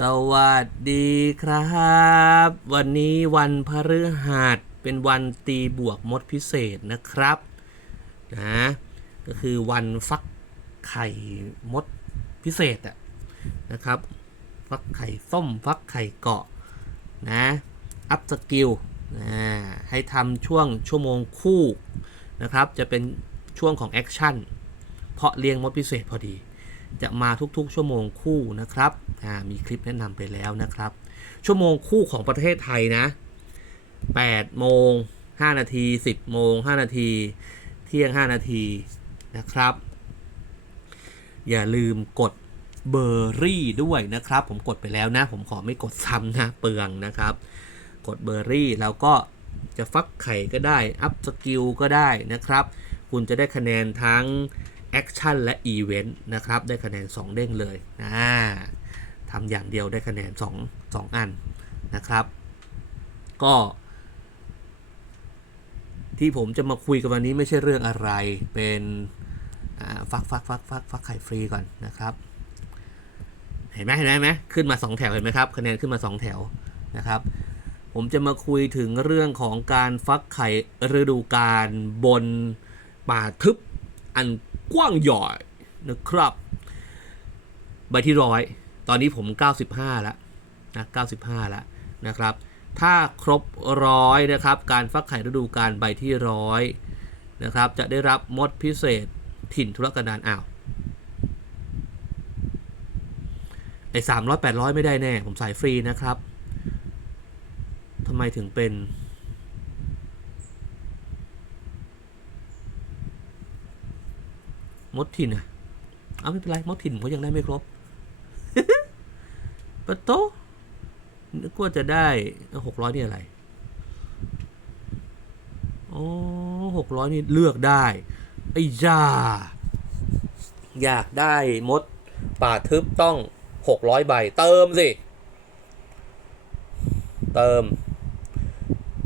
สวัสดีครับ วันนี้วันพฤหัสเป็นวันตีบวกมดพิเศษนะครับนะก็คือวันฟักไข่มดพิเศษอะนะครับ ฟักไข่ส้มฟักไข่เกาะนะอัพสกิลนะให้ทำช่วงชั่วโมงคู่นะครับ จะเป็นช่วงของแอคชั่นเพราะเลี้ยงมดพิเศษพอดี จะมาทุกๆ ชั่วโมงคู่นะครับมีคลิปแนะนำไปแล้วนะครับ ชั่วโมงคู่ของประเทศไทยนะ8โมง5นาที 10โมง5นาที เที่ยง 5 นาทีนะครับ อย่าลืมกดเบอร์รี่ด้วยนะครับ ผมกดไปแล้วนะ ผมขอไม่กดซ้ำนะเปลืองนะครับ กดเบอร์รี่แล้วก็จะฟักไข่ก็ได้ อัพสกิลก็ได้นะครับ คุณจะได้คะแนนทั้ง แอคชั่นและอีเวนต์นะครับ ได้คะแนน 2 เด้งเลยนะทำอย่างเดียวได้คะแนน 2 2 อันนะครับ ก็ ที่ผมจะมาคุยกันวันนี้ไม่ใช่เรื่องอะไรเป็นฟักฟักฟักฟักฟักไข่ฟรีก่อนนะครับเห็นไหมเห็นไหมเห็นไหมขึ้นมา 2 แถวเห็นไหมครับคะแนนขึ้นมา 2 แถวนะครับ ผมจะมาคุยถึงเรื่องของการฟักไข่ฤดูกาลบนป่าทึบอัน กว้างใหญ่นะครับ ใบที่ร้อยตอนนี้ผม 95 แล้วนะ95 แล้วนะครับ ถ้าครบร้อยนะครับ การฟักไข่ฤดูกาลใบที่ร้อยนะครับ จะได้รับมดพิเศษถิ่นธุรกันดารอ้าวไอ้สามร้อยแปดร้อยไม่ได้แน่ ผมใส่ฟรีนะครับทำไมถึงเป็น มดถิ่นอะเอาไม่เป็นไรมดถิ่นผมยังได้ไม่ครบปะโตะนึกว่าจะได้หกร้อยนี่อะไรโอ้หกร้อยนี่เลือกได้ไอ้ยาอยากได้มดป่าทึบต้องหกร้อยใบ เติมสิ เติม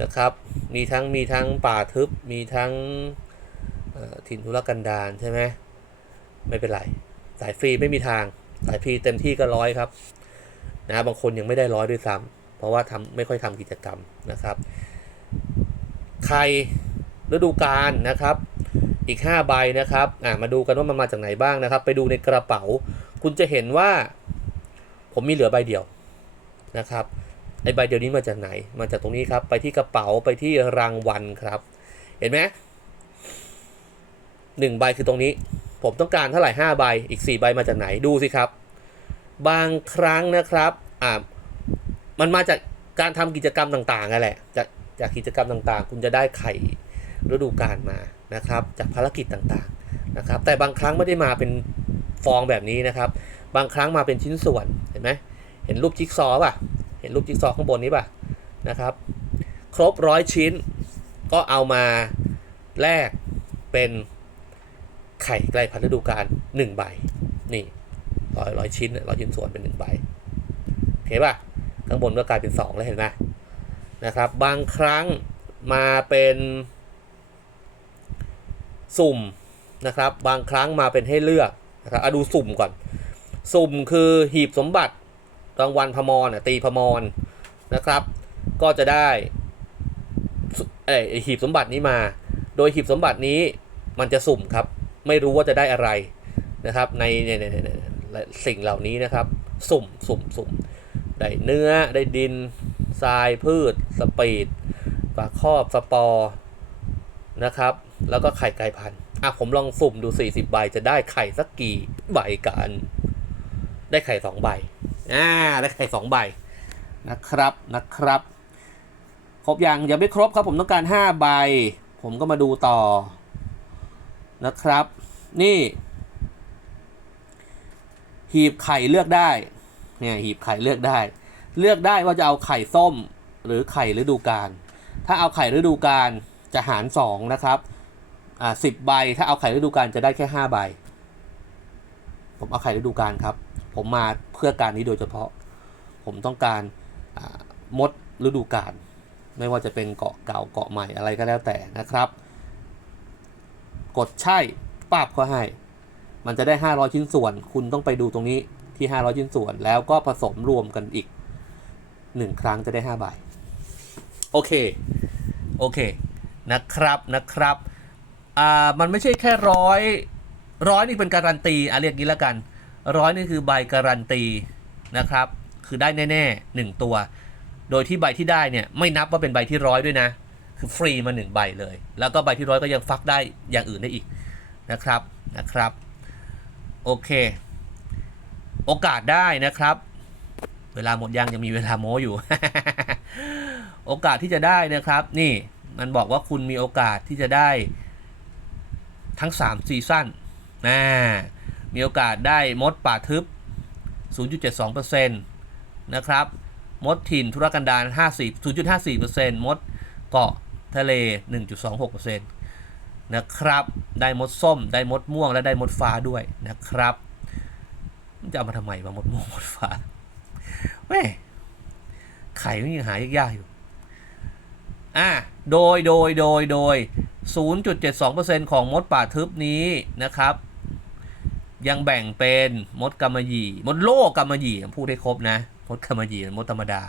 นะครับ มีทั้งมีทั้งป่าทึบ มีทั้งถิ่นทุรกันดารใช่ไหม ไม่เป็นไร สายฟรีไม่มีทาง สายฟรีเต็มที่ก็ร้อยครับนะบางคนยังไม่ได้ร้อยด้วยซ้ำเพราะว่าทำไม่ค่อยทำกิจกรรมนะครับ ใครฤดูกาลนะครับ อีก 5 ใบนะครับอะมาดูกันว่ามันมาจากไหนบ้างนะครับ ไปดูในกระเป๋า คุณจะเห็นว่า ผมมีเหลือใบเดียวนะครับไอใบเดียวนี้มาจากไหน มาจากตรงนี้ครับ ไปที่กระเป๋าไปที่รางวัลครับ เห็นไหมหนึ่งใบคือตรงนี้ ผมต้องการเท่าไหร่ห้าใบอีกสี่ใบมาจากไหนดูสิครับ บางครั้งนะครับอ่ามันมาจากการทำกิจกรรมต่างๆนั่นแหละจากจากกิจกรรมต่างๆ คุณจะได้ไข่ฤดูกาลมานะครับ จากภารกิจต่างๆนะครับ แต่บางครั้งไม่ได้มาเป็นฟองแบบนี้นะครับ บางครั้งมาเป็นชิ้นส่วนเห็นไหมเห็นรูปจิ๊กซอว์ป่ะ เห็นรูปจิ๊กซอว์ข้างบนนี้ป่ะนะครับ ครบร้อยชิ้นก็เอามาแลกเป็น ไข่ไกลพันธุ์ฤดูกาลหนึ่งใบ นี่ร้อยร้อยชิ้นร้อยชิ้นส่วนเป็นหนึ่งใบเห็นป่ะข้างบนก็กลายเป็นสองแล้วเห็นไหมนะครับ บางครั้งมาเป็นสุ่มนะครับ บางครั้งมาเป็นให้เลือกนะครับเอาดูสุ่มก่อน สุ่มคือหีบสมบัติรางวัลพมรน่ะตีพมรนะครับ ก็จะได้เอยหีบสมบัตินี้มา โดยหีบสมบัตินี้มันจะสุ่มครับ ไม่รู้ว่าจะได้อะไรนะครับในในในในในสิ่งเหล่านี้นะครับ สุ่มสุ่มสุ่มได้เนื้อได้ดินทรายพืช สปีดฝาครอบสปอร์นะครับ แล้วก็ไข่ไก่พันอะผมลองสุ่มดู 40 ใบจะได้ไข่สักกี่ใบกัน ได้ไข่สองใบอ่าได้ไข่สองใบนะครับนะครับ ครบยังยังไม่ครบครับผมต้องการ 5 ใบ ผมก็มาดูต่อนะครับ นี่ หีบไข่เลือกได้ เนี่ยหีบไข่เลือกได้ เลือกได้ว่าจะเอาไข่ส้มหรือไข่ฤดูกาลถ้าเอาไข่ฤดูกาลจะหารสองนะครับอ่าสิบใบ ถ้าเอาไข่ฤดูกาลจะได้แค่ห้าใบ ผมเอาไข่ฤดูกาลครับ ผมมาเพื่อการนี้โดยเฉพาะ ผมต้องการอ่ามดฤดูกาลไม่ว่าจะเป็นเกาะเก่าเกาะใหม่อะไรก็แล้วแต่นะครับ กดใช่ ป้าบก็ให้ มันจะได้ 500 ชิ้นส่วน คุณต้องไปดูตรงนี้ที่ 500 ชิ้นส่วน แล้วก็ผสมรวมกันอีก 1 ครั้งจะได้5ใบโอเค โอเค นะครับนะครับอ่ามันไม่ใช่แค่ร้อยร้อยนี่เป็นการันตีอะเรียกงี้แล้วกันร้อยนี่คือใบการันตีนะครับ คือได้แน่ๆหนึ่งตัว โดยที่ใบที่ได้เนี่ยไม่นับว่าเป็นใบที่ร้อยด้วยนะ คือฟรีมาหนึ่งใบเลย แล้วก็ใบที่ร้อยก็ยังฟักได้อย่างอื่นได้อีก นะครับนะครับโอเค โอกาสได้นะครับ เวลาหมดยังยังมีเวลาโม้อยู่ โอกาสที่จะได้นะครับ นี่มันบอกว่าคุณมีโอกาสที่จะได้ทั้ง 3 ซีซั่นนะมีโอกาสได้มดป่าทึบ 0.72%นะครับ มดถิ่นธุรกันดาร50 0.54%มดเกาะทะเล 1.26% นะครับ ได้มดส้ม ได้มดม่วง และได้มดฟ้าด้วยนะครับ จะเอามาทำไมมามดม่วงมดฟ้าแม่ไข่ไม่ยังหายากๆอยู่ อะ โดย โดย โดย โดย 0.72%ของมดป่าทึบนี้นะครับ ยังแบ่งเป็นมดกำมะหยี่ มดโลกกำมะหยี่ พูดให้ครบนะ มดกำมะหยี่มดธรรมดา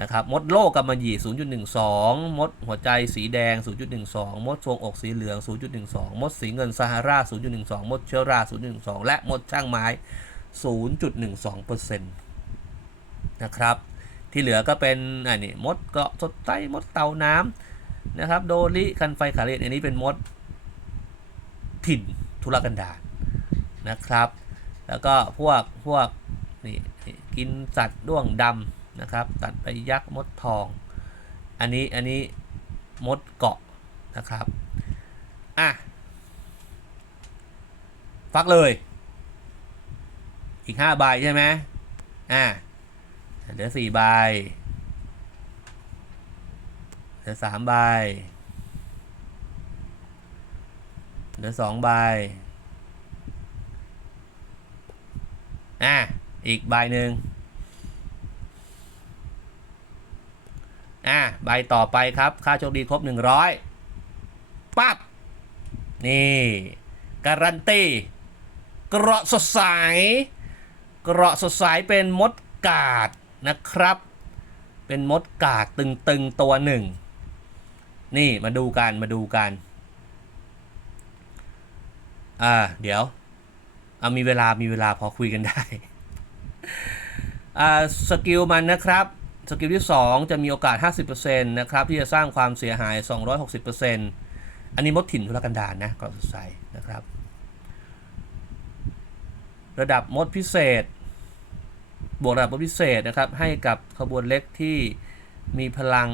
นะครับมดโลกกำมะหยี่ 0.12 มดหัวใจสีแดง 0.12 มดทรวงอกสีเหลือง 0.12 มดสีเงินซาฮารา 0.12 มดเชื้อรา 0.12 และมดช่างไม้ 0.12%นะครับ ที่เหลือก็เป็นอันนี้มดเกาะสดใสมดเตาน้ำนะครับ โดริคันไฟขาเรตอันนี้เป็นมดถิ่นทุรกันดารนะครับ แล้วก็พวกพวกนี่กินสัตว์ด้วงดำ นะครับ ตัดไปยักษ์มดทอง อันนี้อันนี้มดเกาะนะครับอะฟักเลย อีก5ใบใช่ไหมอะเหลือสี่ใบเหลือสามใบเหลือสองใบอะอีกใบหนึ่ง อะใบต่อไปครับ ค่าโชคดีครบหนึ่งร้อยปั๊บ นี่ การันตีเกราะสดใสเกราะสดใสเป็นมดกาดนะครับ เป็นมดกาดตึงๆตัวหนึ่ง นี่มาดูกันมาดูกัน อ่า เดี๋ยวเอามีเวลามีเวลาพอคุยกันได้ อ่า สกิลมันนะครับ สกิลที่ 2 จะมีโอกาส 50%นะครับที่จะสร้างความเสียหาย 260%อันนี้มดถิ่นทุรกันดารนะกรอบสดใสนะครับ ระดับมดพิเศษ บวกระดับมดพิเศษนะครับ ให้กับขบวนเล็กที่มีพลัง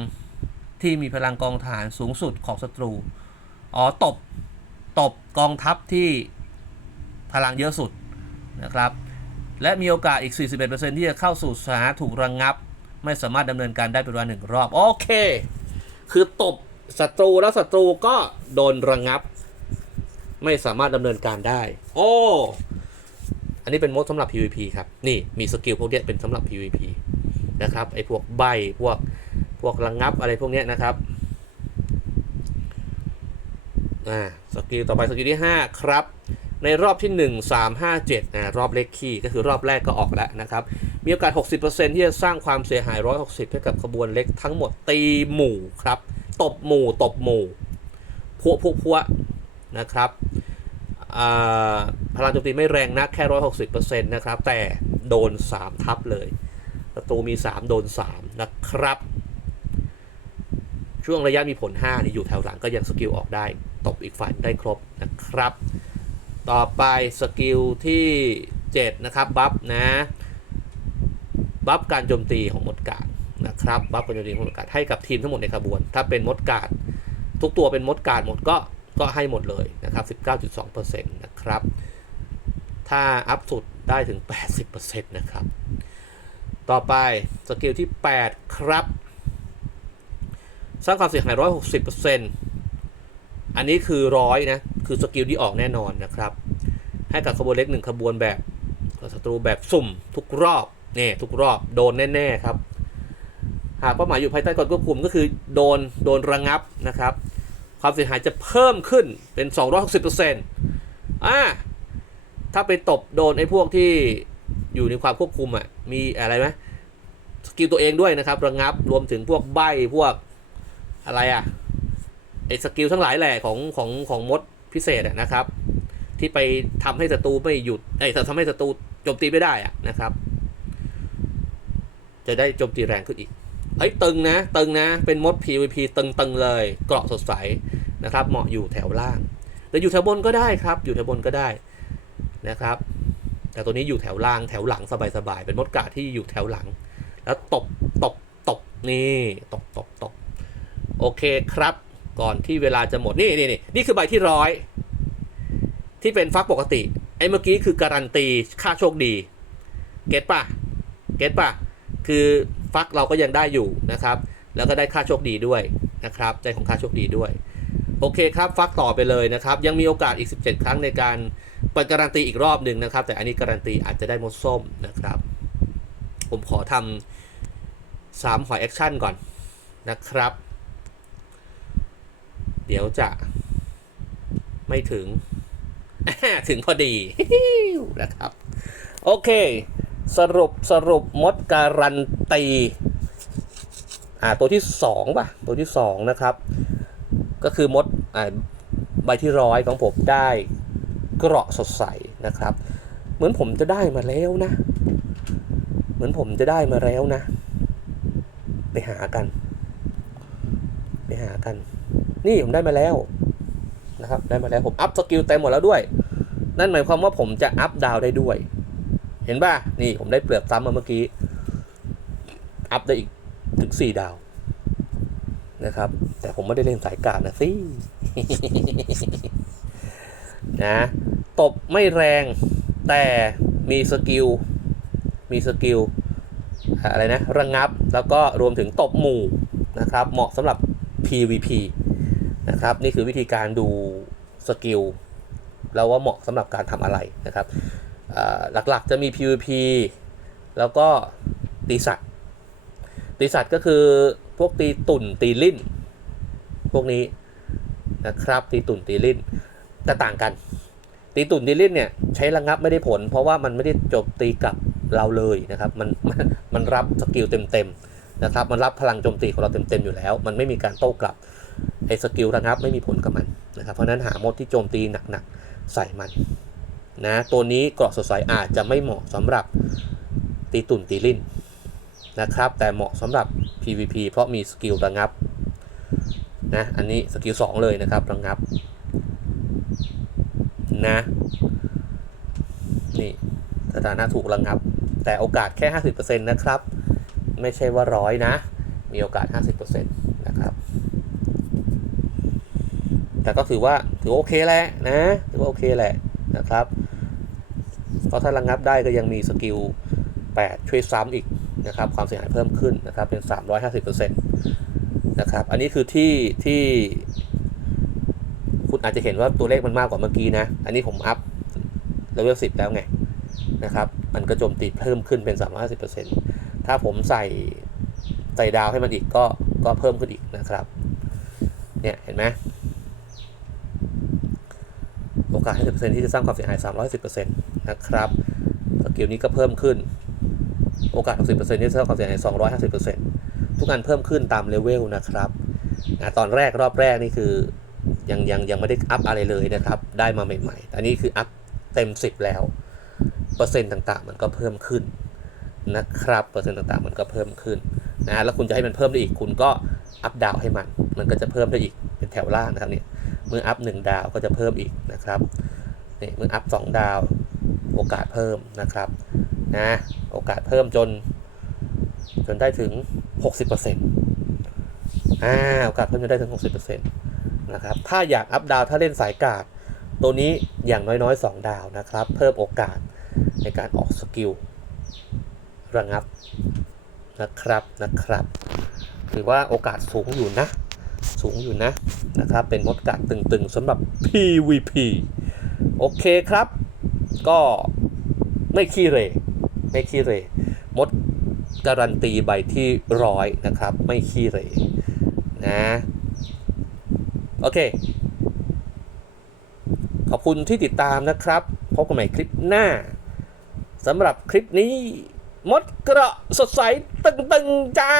ที่มีพลังกองฐานสูงสุดของศัตรู อ๋อตบ ตบกองทัพที่พลังเยอะสุดนะครับ และมีโอกาสอีก 41%ที่จะเข้าสู่สถานะถูกระงงับ ไม่สามารถดำเนินการได้เป็นเวลาหนึ่งรอบ โอเค คือตบศัตรูแล้วศัตรูก็โดนระงงับ ไม่สามารถดำเนินการได้ โอ้ อันนี้เป็นมดสำหรับ PVP ครับ นี่มีสกิลพวกเนี้ยเป็นสำหรับ PVP นะครับ ไอ้พวกใบพวกพวกระงงับอะไรพวกเนี้ยนะครับอ่าสกิลต่อไปสกิลที่ 5 ครับ ในรอบที่ 1 3 5 7นะรอบเลขคี่ก็คือรอบแรกก็ออกแล้วนะครับ มีโอกาส 60%ที่จะสร้างความเสียหาย 160 ให้กับขบวนเล็กทั้งหมดตีหมู่ครับ ตบหมู่ ตบหมู่ พวกพวกพวกนะครับพลังโจมตีไม่แรงนะแค่ 160%นะครับ แต่โดน 3 ทับเลยศัตรูมี 3 โดน 3 นะครับ ช่วงระยะมีผล 5 นี่อยู่แถวหลังก็ยังสกิลออกได้ ตบอีกฝ่ายได้ครบนะครับ ต่อไปสกิลที่ 7 นะครับ บัฟนะ บัฟการโจมตีของมดกาดนะครับบัฟการโจมตีของมดกาดให้กับทีมทั้งหมดในขบวน ถ้าเป็นมดกาดทุกตัวเป็นมดกาดหมดก็ก็ให้หมดเลยนะครับ19.2%นะครับ ถ้าอัพสุดได้ถึง 80%นะครับ ต่อไปสกิลที่ 8 ครับสร้างความเสียหาย 160%อันนี้คือร้อยนะ คือสกิลที่ออกแน่นอนนะครับ ให้กับขบวนเล็กหนึ่งขบวนแบบศัตรูแบบสุ่มทุกรอบ นี่ยทุกรอบโดนแน่ๆครับ หากเป้าหมายอยู่ภายใต้การควบคุมก็คือโดนโดนระงับนะครับ ความเสียหายจะเพิ่มขึ้นเป็น 260%อ่าถ้าไปตบโดนไอ้พวกที่อยู่ในความควบคุมอะมีอะไรไหมสกิลตัวเองด้วยนะครับ ระงับรวมถึงพวกใบพวกอะไรอะไอ้สกิลทั้งหลายแหล่ของของของมดพิเศษะนะครับ ที่ไปทำให้ศัตรูไม่หยุดไอ้ทำให้ศัตรูโจมตีไม่ได้อะนะครับ จะได้โจมตีแรงขึ้นอีกเฮ้ยตึงนะ ตึงนะ เป็นมด PVP ตึงๆเลย เกราะสดใสนะครับ เหมาะอยู่แถวล่าง แต่อยู่แถวบนก็ได้ครับ อยู่แถวบนก็ได้นะครับ แต่ตัวนี้อยู่แถวล่าง แถวหลังสบายๆ เป็นมดกาที่อยู่แถวหลัง แล้วตบ ตบ ตบ นี่ ตบ ตบ ตบ โอเคครับ ก่อนที่เวลาจะหมด นี่นี่นี่นี่คือใบที่ร้อย ที่เป็นฟักปกติ ไอ้เมื่อกี้คือการันตี ค่าโชคดี เก็ตป่ะ เก็ตป่ะ คือฟักเราก็ยังได้อยู่นะครับ แล้วก็ได้ค่าโชคดีด้วยนะครับได้ของค่าโชคดีด้วย โอเคครับ ฟักต่อไปเลยนะครับ ยังมีโอกาสอีก 17 ครั้งในการเปิดการันตีอีกรอบหนึ่งนะครับ แต่อันนี้การันตีอาจจะได้มดส้มนะครับ ผมขอทำสามหอยแอคชั่นก่อนนะครับ เดี๋ยวจะไม่ถึง ถึงพอดีนะครับ โอเค สรุปสรุปมดการันตีอ่าตัวที่สองป่ะตัวที่สองนะครับ ก็คือมดอ่าใบที่ร้อยของผมได้เกราะสดใสนะครับ เหมือนผมจะได้มาแล้วนะ เหมือนผมจะได้มาแล้วนะ ไปหากัน ไปหากัน นี่ผมได้มาแล้วนะครับได้มาแล้วผมอัพสกิลเต็มหมดแล้วด้วย นั่นหมายความว่าผมจะอัพดาวได้ด้วย เห็นป่ะ นี่ผมได้เปลือกซ้ำมาเมื่อกี้ อัพได้อีกถึง4ดาวนะครับ แต่ผมไม่ได้เล่นสายการนะสินะตบไม่แรงแต่มีสกิล มีสกิล อะไรนะ ระงับแล้วก็รวมถึงตบหมู่นะครับ เหมาะสำหรับ PVP นะครับ นี่คือวิธีการดูสกิล แล้วว่าเหมาะสำหรับการทำอะไรนะครับ หลักๆจะมี PVP แล้วก็ตีสัตว์ ตีสัตว์ก็คือพวกตีตุ่นตีลิ้น พวกนี้นะครับตีตุ่นตีลิ้นแต่ต่างกัน ตีตุ่นตีลิ้นเนี่ยใช้ระงับไม่ได้ผล เพราะว่ามันไม่ได้โจบตีกับเราเลยนะครับมันมันมันรับสกิลเต็มๆนะครับมันรับพลังโจมตีของเราเต็มๆอยู่แล้ว มันไม่มีการโต้กลับไอ้สกิลระงับไม่มีผลกับมันนะครับเพราะฉะนั้นหามดที่โจมตีหนักๆใส่มัน นะตัวนี้เกราะสดใสอาจจะไม่เหมาะสำหรับตีตุ่นตีลิ้นนะครับ แต่เหมาะสำหรับ PVP เพราะมีสกิลระงับนะอันนี้สกิล2เลยนะครับระงับนะนี่สถานะถูกระงับ แต่โอกาสแค่ 50%นะครับ ไม่ใช่ว่าร้อยนะ มีโอกาส 50%นะครับแต่ก็ถือว่าถือโอเคแหละนะถือว่าโอเคแหละนะครับ เพราะถ้าระงับได้ก็ยังมีสกิล 8 ช่วยซ้ำอีกนะครับความเสียหายเพิ่มขึ้นนะครับเป็น 350%นะครับอันนี้คือที่ที่คุณอาจจะเห็นว่าตัวเลขมันมากกว่าเมื่อกี้นะ อันนี้ผมอัพเลเวล10 แล้วไงนะครับมันก็โจมตีเพิ่มขึ้นเป็น 350%ถ้าผมใส่ใส่ดาวให้มันอีกก็ก็เพิ่มขึ้นอีกนะครับเนี่ยเห็นไหม อกาส 50%ที่จะสร้างความเสียหาย 310%นะครับสกิลนี้ก็เพิ่มขึ้น โอกาส 60%ที่จะสร้างความเสียหาย 250%ทุกอันเพิ่มขึ้นตามเลเวลนะครับตอนแรกรอบแรกนี่คือยังยังยังไม่ได้อัพอะไรเลยนะครับ ได้มาใหม่ๆ อันนี้คืออัพเต็ม 10 แล้ว เปอร์เซ็นต์ต่างๆ มันก็เพิ่มขึ้นนะครับ เปอร์เซ็นต์ต่างๆ มันก็เพิ่มขึ้นนะ แล้วคุณจะให้มันเพิ่มได้อีก คุณก็อัพดาวให้มัน มันก็จะเพิ่มได้อีกเป็นแถวล่างนะครับเนี่ย เมื่ออัพ1ดาวก็จะเพิ่มอีกนะครับนี่เมื่ออัพ2ดาวโอกาสเพิ่มนะครับนะโอกาสเพิ่มจน จนได้ถึง 60%อ่าโอกาสเพิ่มจนได้ถึง 60%นะครับถ้าอยากอัพดาวถ้าเล่นสายกาดตัวนี้อย่างน้อยๆ 2 ดาวนะครับ เพิ่มโอกาสในการออกสกิลระงับนะครับนะครับ ถือว่าโอกาสสูงอยู่นะ สูงอยู่นะนะครับเป็นมดกัดตึงๆสำหรับ PVP โอเคครับ ก็ไม่ขี้เหรไม่ขี้เหรมดการันตีใบที่ร้อยนะครับ ไม่ขี้เหรนะโอเค ขอบคุณที่ติดตามนะครับพบกันใหม่คลิปหน้าสำหรับคลิปนี้มดกระสดใสตึงๆจ้า